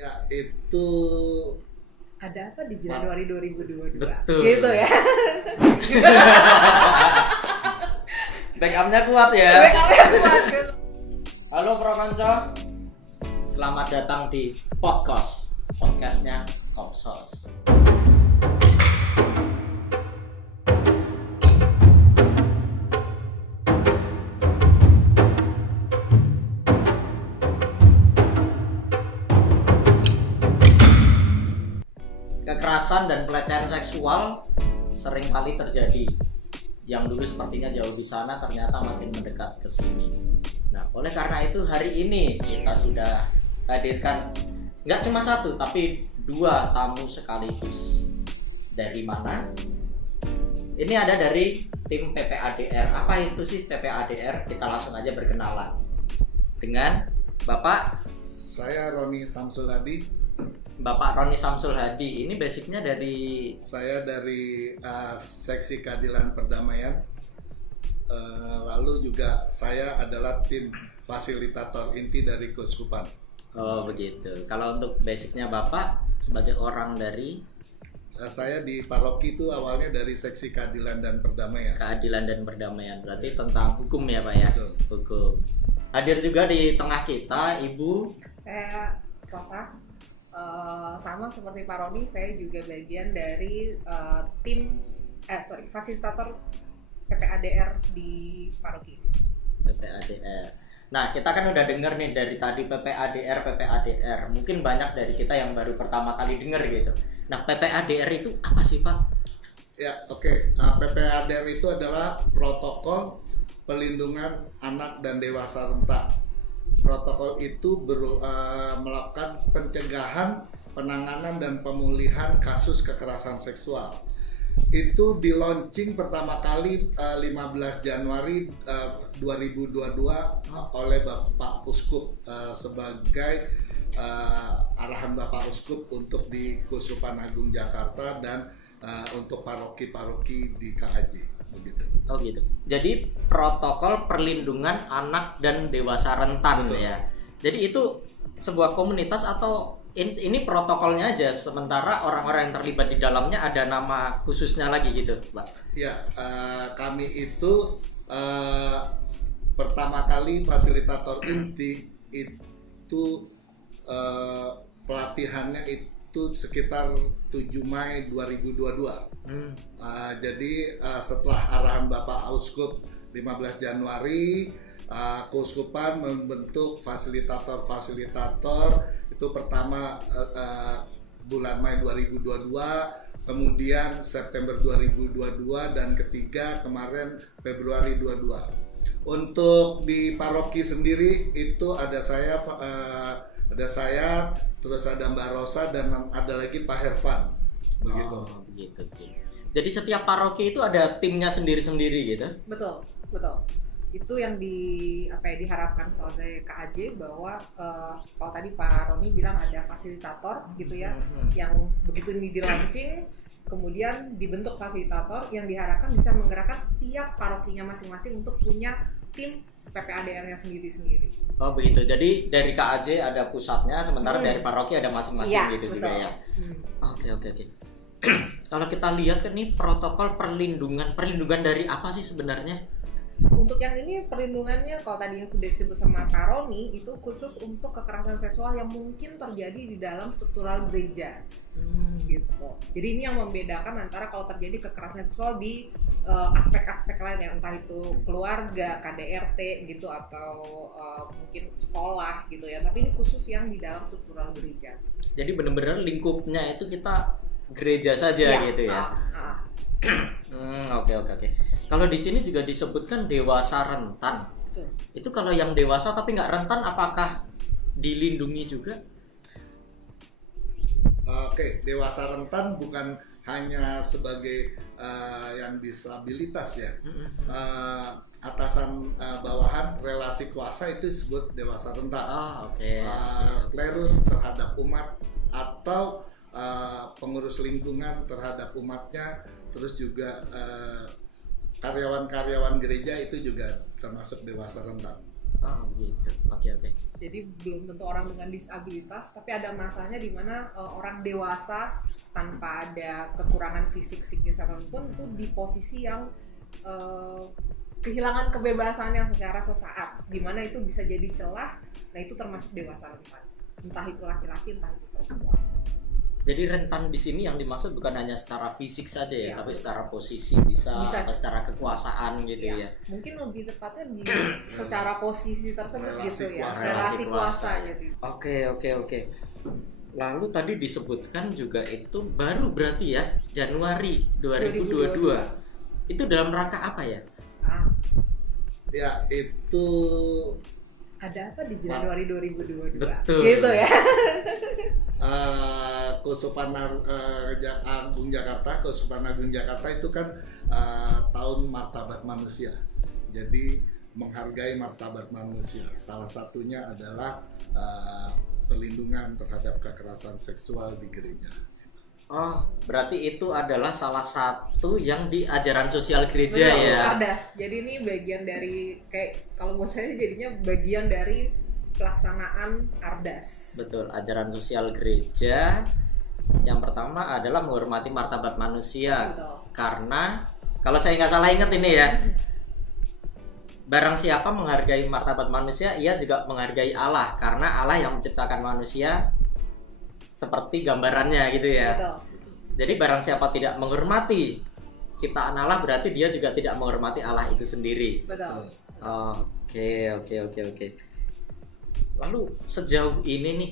Ya, itu Ada apa di Januari 2022? Betul. Gitu ya. Backupnya kuat ya. BKP kuat gitu. Halo Pro Konco, selamat datang di podcastnya Kopsos. Kekerasan dan pelecehan seksual sering kali terjadi. Yang dulu sepertinya jauh di sana ternyata makin mendekat ke sini. Nah, oleh karena itu hari ini kita sudah hadirkan nggak cuma satu tapi dua tamu sekaligus. Dari mana? Ini ada dari tim PPADR. Apa itu sih PPADR? Kita langsung aja berkenalan dengan Bapak. saya Roni Samsul Hadi. Bapak Roni Samsul Hadi. Ini basicnya dari Saya dari Seksi Keadilan Perdamaian. Lalu juga saya adalah tim fasilitator inti dari Keuskupan. Oh begitu. Kalau untuk basicnya Bapak sebagai orang dari Saya di paroki itu awalnya dari Seksi Keadilan dan Perdamaian. Keadilan dan Perdamaian, berarti tentang hukum ya Pak ya. Betul. Hukum. Hadir juga di tengah kita Ibu. Saya Rosa. Sama seperti Pak Roni, saya juga bagian dari fasilitator PPADR di paroki. PPADR. Nah, kita kan udah denger nih dari tadi PPADR. Mungkin banyak dari kita yang baru pertama kali denger gitu. Nah, PPADR itu apa sih, Pak? Ya, oke. PPADR itu adalah protokol pelindungan anak dan dewasa rentan. Protokol itu melakukan pencegahan, penanganan, dan pemulihan kasus kekerasan seksual. Itu di launching pertama kali 15 Januari 2022 oleh Bapak Uskup sebagai arahan Bapak Uskup untuk di Keuskupan Agung Jakarta dan untuk paroki-paroki di KAJ. Begitu. Oh gitu. Jadi protokol perlindungan anak dan dewasa rentan. Betul. Ya. Jadi itu sebuah komunitas atau ini protokolnya aja, sementara orang-orang yang terlibat di dalamnya ada nama khususnya lagi gitu, Pak? Ya, kami itu pertama kali fasilitator inti itu pelatihannya itu sekitar 7 Mei 2022. Jadi setelah arahan Bapak Uskup 15 Januari, Keuskupan membentuk fasilitator itu pertama bulan Mei 2022, kemudian September 2022, dan ketiga kemarin Februari 22. Untuk di paroki sendiri itu ada saya, terus ada Mbak Rosa, dan ada lagi Pak Hervan. Begitu. Oh, begitu. Jadi setiap paroki itu ada timnya sendiri-sendiri gitu. Betul. Itu yang diharapkan oleh KAJ bahwa kalau tadi Pak Roni bilang ada fasilitator gitu ya, yang begitu ini di launching kemudian dibentuk fasilitator yang diharapkan bisa menggerakkan setiap parokinya masing-masing untuk punya tim PPADR-nya sendiri-sendiri. Oh begitu. Jadi dari KAJ ada pusatnya, sementara dari paroki ada masing-masing ya, gitu betul. juga ya. Oke. Kalau kita lihat kan ini protokol perlindungan dari apa sih sebenarnya? Untuk yang ini perlindungannya kalau tadi yang sudah disebut sama Pak Roni itu khusus untuk kekerasan seksual yang mungkin terjadi di dalam struktural gereja. Gitu. Jadi ini yang membedakan antara kalau terjadi kekerasan seksual di aspek-aspek lain ya, entah itu keluarga, KDRT gitu, atau mungkin sekolah gitu ya. Tapi ini khusus yang di dalam struktural gereja. Jadi benar-benar lingkupnya itu kita gereja saja gitu ya. Oke. Kalau di sini juga disebutkan dewasa rentan. Betul. Itu kalau yang dewasa tapi nggak rentan, apakah dilindungi juga? Oke, dewasa rentan bukan hanya sebagai yang disabilitas ya. Atasan bawahan relasi kuasa itu disebut dewasa rentan. Oke. Klerus terhadap umat atau pengurus lingkungan terhadap umatnya, terus juga karyawan-karyawan gereja itu juga termasuk dewasa rentan. Oh gitu. Oke. Jadi belum tentu orang dengan disabilitas, tapi ada masanya di mana orang dewasa tanpa ada kekurangan fisik, psikis ataupun itu di posisi yang kehilangan kebebasannya secara sesaat, di mana itu bisa jadi celah. Nah itu termasuk dewasa rentan, entah itu laki-laki, entah itu perempuan. Jadi rentan di sini yang dimaksud bukan hanya secara fisik saja ya, tapi secara posisi bisa atau secara kekuasaan gitu ya. Mungkin lebih tepatnya di secara posisi tersebut relasi gitu ya, kuasa. relasi kuasa jadi. Oke. Lalu tadi disebutkan juga itu baru berarti ya Januari 2022. Itu dalam rangka apa ya? Ya itu ada apa di Januari 2022? Betul. Gitu ya. Keuskupan Agung Jakarta, Keuskupan Agung Jakarta itu kan tahun martabat manusia. Jadi menghargai martabat manusia. Salah satunya adalah perlindungan terhadap kekerasan seksual di gereja. Oh, berarti itu adalah salah satu yang di ajaran sosial gereja. Betul, ya. Ardas. Jadi ini bagian dari kayak kalau buat saya jadinya bagian dari pelaksanaan Ardas. Betul, ajaran sosial gereja yang pertama adalah menghormati martabat manusia. Betul. Karena kalau saya nggak salah ingat ini ya, barang siapa menghargai martabat manusia, ia juga menghargai Allah, karena Allah yang menciptakan manusia seperti gambarannya gitu ya. Betul. Jadi barang siapa tidak menghormati ciptaan Allah, berarti dia juga tidak menghormati Allah itu sendiri. Betul. Oke. Lalu sejauh ini nih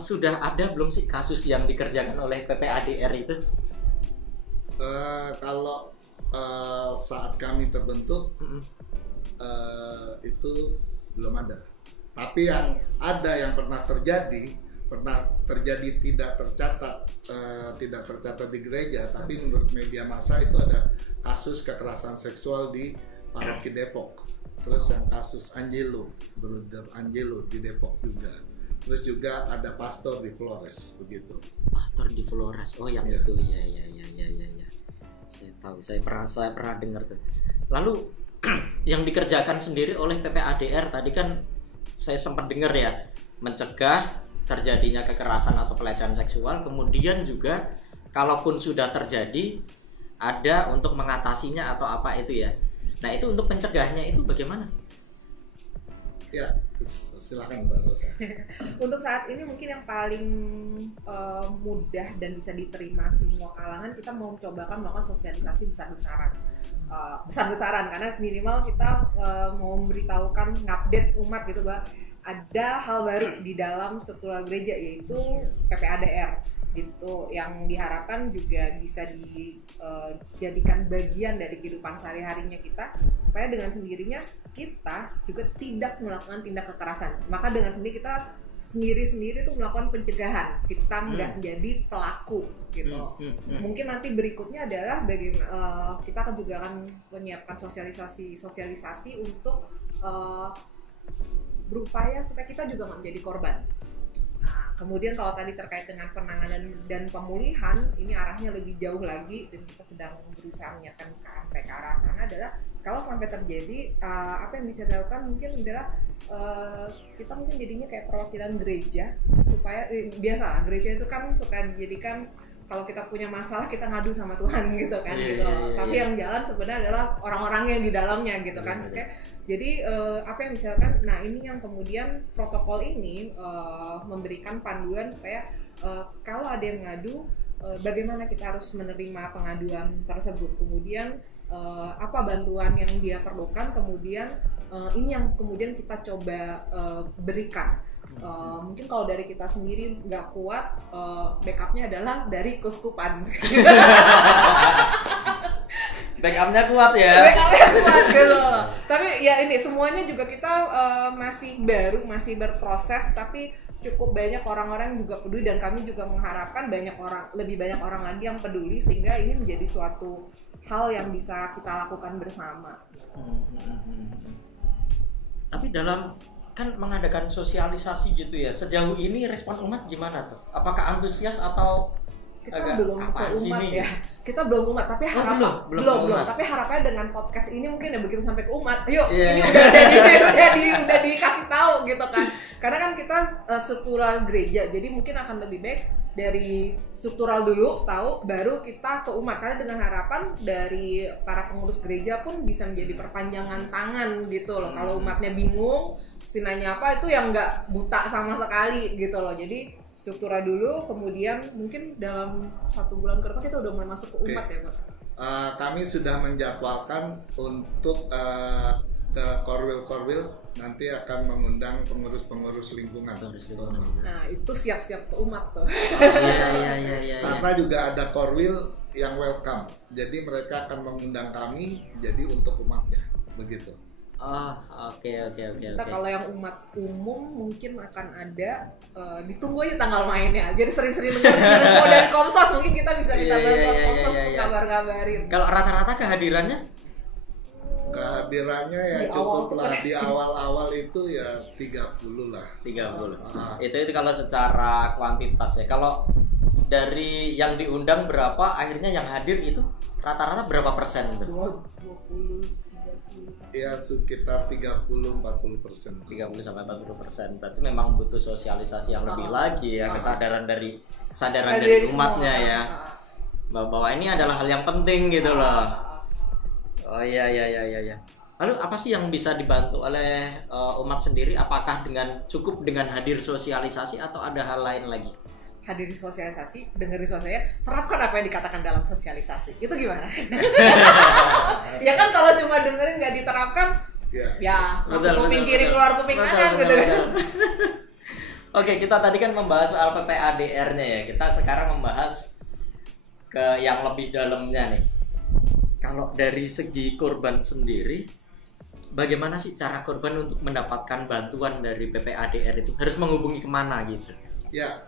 sudah ada belum sih kasus yang dikerjakan oleh PPADR itu? Kalau saat kami terbentuk itu belum ada. Tapi yang ada yang pernah terjadi tidak tercatat di gereja, tapi menurut media massa itu ada kasus kekerasan seksual di Paroki Depok. Terus yang kasus Angelo, Brother Angelo di Depok juga. Terus juga ada pastor di Flores begitu. Pastor di Flores. Oh yang Ya. itu ya. Saya tahu, saya pernah dengar tuh. Lalu yang dikerjakan sendiri oleh PPADR tadi kan saya sempat dengar ya, mencegah terjadinya kekerasan atau pelecehan seksual, kemudian juga kalaupun sudah terjadi ada untuk mengatasinya atau apa itu ya. Nah itu untuk pencegahnya itu bagaimana? Ya, silakan Mbak Rosa. Untuk saat ini mungkin yang paling mudah dan bisa diterima semua kalangan, kita mau cobakan melakukan sosialisasi besar-besaran karena minimal kita mau memberitahukan, ngupdate umat gitu bahwa ada hal baru di dalam struktural gereja, yaitu PPADR gitu, yang diharapkan juga bisa dijadikan bagian dari kehidupan sehari-harinya kita, supaya dengan sendirinya kita juga tidak melakukan tindak kekerasan. Maka dengan sendiri kita sendiri tuh melakukan pencegahan, kita nggak menjadi pelaku gitu. Mungkin nanti berikutnya adalah bagaimana kita akan juga akan menyiapkan sosialisasi untuk berupaya supaya kita juga nggak menjadi korban. Nah, kemudian kalau tadi terkait dengan penanganan dan pemulihan, ini arahnya lebih jauh lagi dan kita sedang berusaha menyiapkan sampai ke arah sana adalah kalau sampai terjadi apa yang bisa dilakukan mungkin adalah kita mungkin jadinya kayak perwakilan gereja, supaya biasa gereja itu kan supaya dijadikan kalau kita punya masalah kita ngadu sama Tuhan gitu kan Tapi yang jalan sebenarnya adalah orang-orang yang di dalamnya gitu kan. Jadi apa yang misalkan, nah ini yang kemudian protokol ini memberikan panduan supaya kalau ada yang mengadu, bagaimana kita harus menerima pengaduan tersebut, kemudian apa bantuan yang dia perlukan, kemudian ini yang kemudian kita coba berikan. Mungkin kalau dari kita sendiri nggak kuat, backupnya adalah dari keuskupan. Backupnya kuat ya. Backupnya kuat gitu. Tapi ya ini semuanya juga kita masih baru, masih berproses, tapi cukup banyak orang-orang yang juga peduli dan kami juga mengharapkan lebih banyak orang lagi yang peduli sehingga ini menjadi suatu hal yang bisa kita lakukan bersama. Tapi dalam kan mengadakan sosialisasi gitu ya, sejauh ini respon umat gimana tuh? Apakah antusias atau kita agak belum ke apaan sih umat ini? ya. Kita belum umat, tapi belum umat. Tapi harapannya dengan podcast ini mungkin ya begitu sampai ke umat, yuk Iya. ini udah dikasih tahu gitu kan. Karena kan kita struktural gereja, jadi mungkin akan lebih baik dari struktural dulu tahu, baru kita ke umat. Karena dengan harapan dari para pengurus gereja pun bisa menjadi perpanjangan tangan gitu loh. Kalau umatnya bingung, istilahnya apa itu yang nggak buta sama sekali gitu loh. Jadi struktural dulu, kemudian mungkin dalam 1 bulan ke depan kita udah mulai masuk ke umat ya Pak. Kami sudah menjadwalkan untuk ke Korwil nanti akan mengundang pengurus-pengurus lingkungan. Nah itu siap-siap ke umat tuh. Iya. Karena juga ada Korwil yang welcome, jadi mereka akan mengundang kami jadi untuk umatnya, begitu. Oh, oke. Kita kalau yang umat umum mungkin akan ada, ditunggu aja tanggal mainnya. Jadi sering-sering dengerin info dari Komsos, mungkin kita bisa minta bantuan Komsos untuk kabar-kabarin. Kalau rata-rata kehadirannya? Kehadirannya ya Di cukuplah di awal-awal itu ya 30 lah. 30. Itu kalau secara kuantitas ya. Kalau dari yang diundang berapa, akhirnya yang hadir itu rata-rata berapa persen tuh? 20, 30. Ya sekitar 30-40%. 30-40%. Berarti memang butuh sosialisasi yang lebih lagi ya, kesadaran dari umatnya semua. ya. Bahwa ini adalah hal yang penting gitu loh. Oh iya. Lalu apa sih yang bisa dibantu oleh umat sendiri? Apakah cukup dengan hadir sosialisasi atau ada hal lain lagi? Hadir di sosialisasi, dengerin sosialisasi, terapkan apa yang dikatakan dalam sosialisasi. Itu gimana? Ya kan kalau cuma dengerin nggak diterapkan, ya masuk kuping kiri keluar kuping kanan gitu. Oke, kita tadi kan membahas soal PPADR-nya ya. Kita sekarang membahas ke yang lebih dalamnya nih. Kalau dari segi korban sendiri, bagaimana sih cara korban untuk mendapatkan bantuan dari PPADR itu? Harus menghubungi kemana gitu? Ya,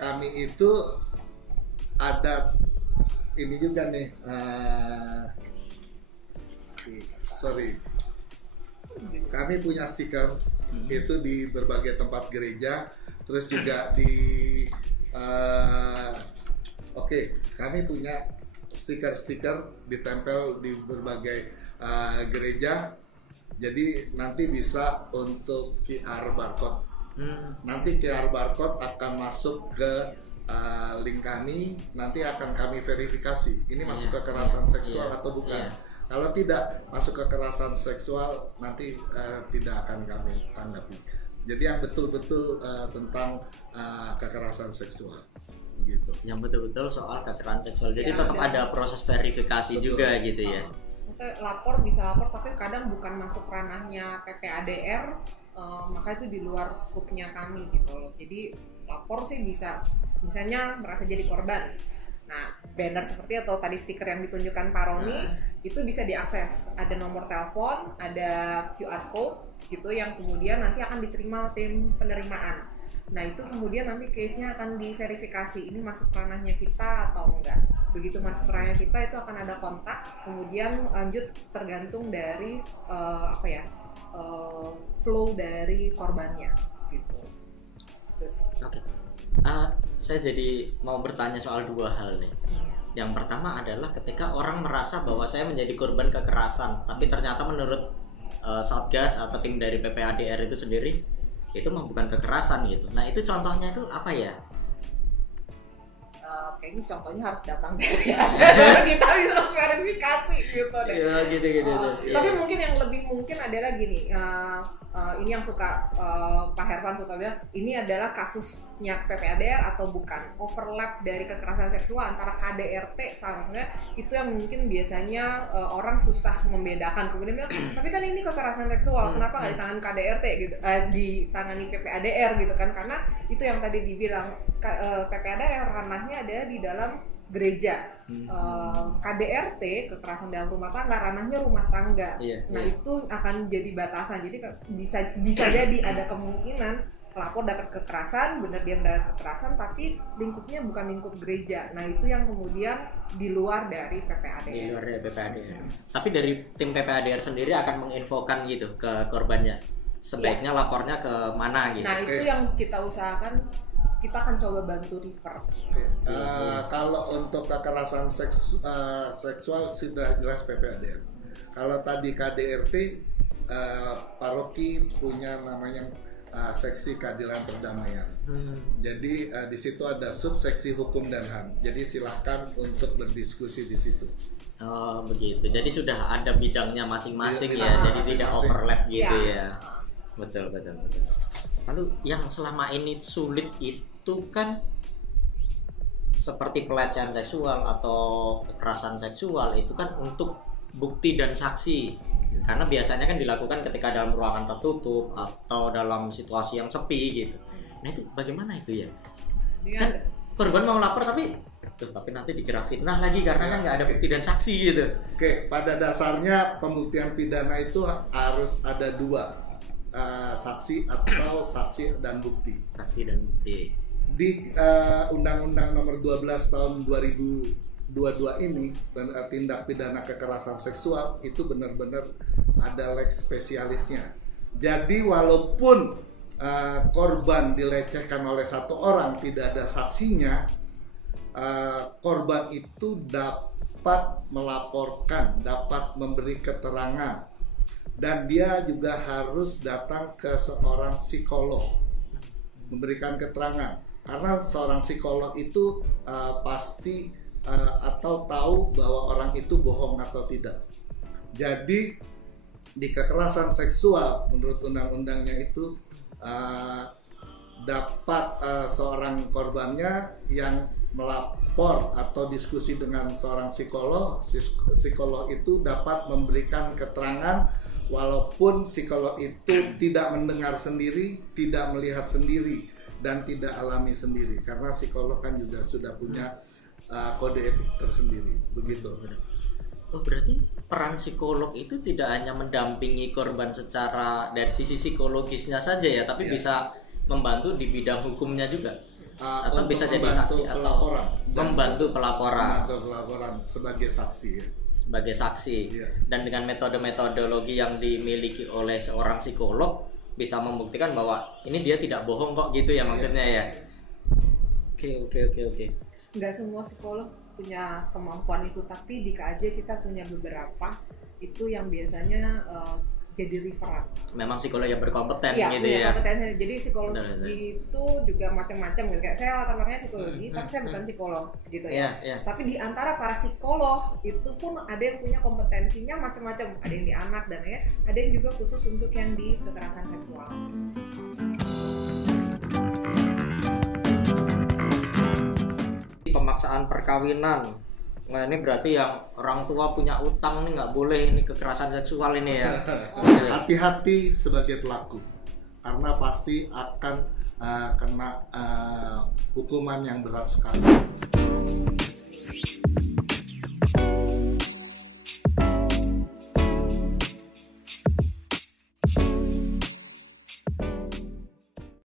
kami itu ada ini juga nih. Kami punya stiker itu di berbagai tempat gereja, terus juga di kami punya stiker-stiker ditempel di berbagai gereja. Jadi nanti bisa untuk QR barcode. Nanti QR barcode akan masuk ke link kami, nanti akan kami verifikasi. Ini masuk kekerasan seksual atau bukan. Kalau tidak masuk kekerasan seksual, nanti tidak akan kami tanggapi. Jadi yang betul-betul tentang kekerasan seksual, begitu. Yang betul-betul soal kekerasan seksual. Jadi tetap ada proses verifikasi juga gitu ya. Lapor bisa lapor, tapi kadang bukan masuk ranahnya PPADR, maka itu di luar skupnya kami gitu loh. Jadi lapor sih bisa, misalnya merasa jadi korban. Nah, banner seperti atau tadi stiker yang ditunjukkan Pak Roni itu bisa diakses. Ada nomor telepon, ada QR code gitu yang kemudian nanti akan diterima tim penerimaan. Nah, itu kemudian nanti case-nya akan diverifikasi, ini masuk ranahnya kita atau enggak. Begitu masuk ranahnya kita itu akan ada kontak, kemudian lanjut tergantung dari flow dari korbannya gitu. Itu sih. Oke. Saya jadi mau bertanya soal 2 hal nih. Yang pertama adalah ketika orang merasa bahwa saya menjadi korban kekerasan, tapi ternyata menurut Satgas atau tim dari PPADR itu sendiri itu mah bukan kekerasan gitu. Nah, itu contohnya itu apa ya? Kayaknya contohnya harus datang dari kita bisa verifikasi gitu deh. Iya, gitu. Tapi mungkin yang lebih mungkin adalah gini, ini yang suka Pak Hervan suka bilang, ini adalah kasusnya PPADR atau bukan, overlap dari kekerasan seksual antara KDRT sama itu yang mungkin biasanya orang susah membedakan. Kemudian bilang, tapi kan ini kekerasan seksual, kenapa nggak ditangani KDRT gitu, ditangani PPADR gitu kan? Karena itu yang tadi dibilang, PPADR ranahnya ada di dalam gereja. KDRT, kekerasan dalam rumah tangga, ranahnya rumah tangga. Itu akan jadi batasan. Jadi bisa jadi ada kemungkinan pelapor dapat kekerasan, benar dia mendapat kekerasan, tapi lingkupnya bukan lingkup gereja. Nah, itu yang kemudian di luar dari PPADR. Di luar dari PPADR. Tapi dari tim PPADR sendiri akan menginfokan gitu ke korbannya. Sebaiknya lapornya ke mana gitu. Nah, itu yang kita usahakan kita akan coba bantu refer. Kalau untuk kekerasan seksual sudah jelas PPADR. Kalau tadi KDRT, paroki punya namanya seksi keadilan perdamaian. Jadi di situ ada subseksi hukum dan HAM. Jadi silahkan untuk berdiskusi di situ. Oh begitu. Jadi sudah ada bidangnya masing-masing ya. Jadi masing-masing. tidak overlap gitu Ya. ya. Betul. Lalu yang selama ini sulit itu kan seperti pelecehan seksual atau kekerasan seksual itu kan untuk bukti dan saksi. Karena biasanya kan dilakukan ketika dalam ruangan tertutup atau dalam situasi yang sepi gitu. Nah itu bagaimana itu ya? Kan korban mau lapor tapi nanti dikira fitnah lagi karena kan nggak ada bukti dan saksi gitu. Oke, pada dasarnya pembuktian pidana itu harus ada dua, saksi atau saksi dan bukti. Saksi dan bukti. Di Undang-Undang Nomor 12 Tahun 2022 ini, tindak pidana kekerasan seksual itu benar-benar ada lex spesialisnya. Jadi walaupun korban dilecehkan oleh satu orang, tidak ada saksinya, korban itu dapat melaporkan, dapat memberi keterangan, dan dia juga harus datang ke seorang psikolog memberikan keterangan, karena seorang psikolog itu pasti atau tahu bahwa orang itu bohong atau tidak. Jadi di kekerasan seksual menurut undang-undangnya itu dapat seorang korbannya yang melapor atau diskusi dengan seorang psikolog itu dapat memberikan keterangan walaupun psikolog itu tidak mendengar sendiri, tidak melihat sendiri, dan tidak alami sendiri, karena psikolog kan juga sudah punya kode etik tersendiri, begitu. Oh berarti peran psikolog itu tidak hanya mendampingi korban secara dari sisi psikologisnya saja ya, tapi bisa membantu di bidang hukumnya juga. Atau bisa jadi saksi atau membantu pelaporan sebagai saksi ya. Sebagai saksi. Iya. Dan dengan metode-metodologi yang dimiliki oleh seorang psikolog bisa membuktikan bahwa ini dia tidak bohong kok gitu ya maksudnya ya. Oke. Nggak semua psikolog punya kemampuan itu, tapi di KAJ kita punya beberapa itu yang biasanya jadi referat. Memang psikolog yang berkompeten Iya, gitu ya. kompetensi. Jadi psikologi Benar. itu juga macam-macam gitu. Kayak saya latar belakangnya psikologi, tapi saya bukan psikolog gitu ya. Iya. Tapi di antara para psikolog itu pun ada yang punya kompetensinya macam-macam. Ada yang di anak dan ya, ada yang juga khusus untuk yang di kekerasan seksual. Pemaksaan perkawinan. Nah ini berarti yang orang tua punya utang nih nggak boleh ini kekerasan seksual ini ya. Hati-hati sebagai pelaku, karena pasti akan kena hukuman yang berat sekali.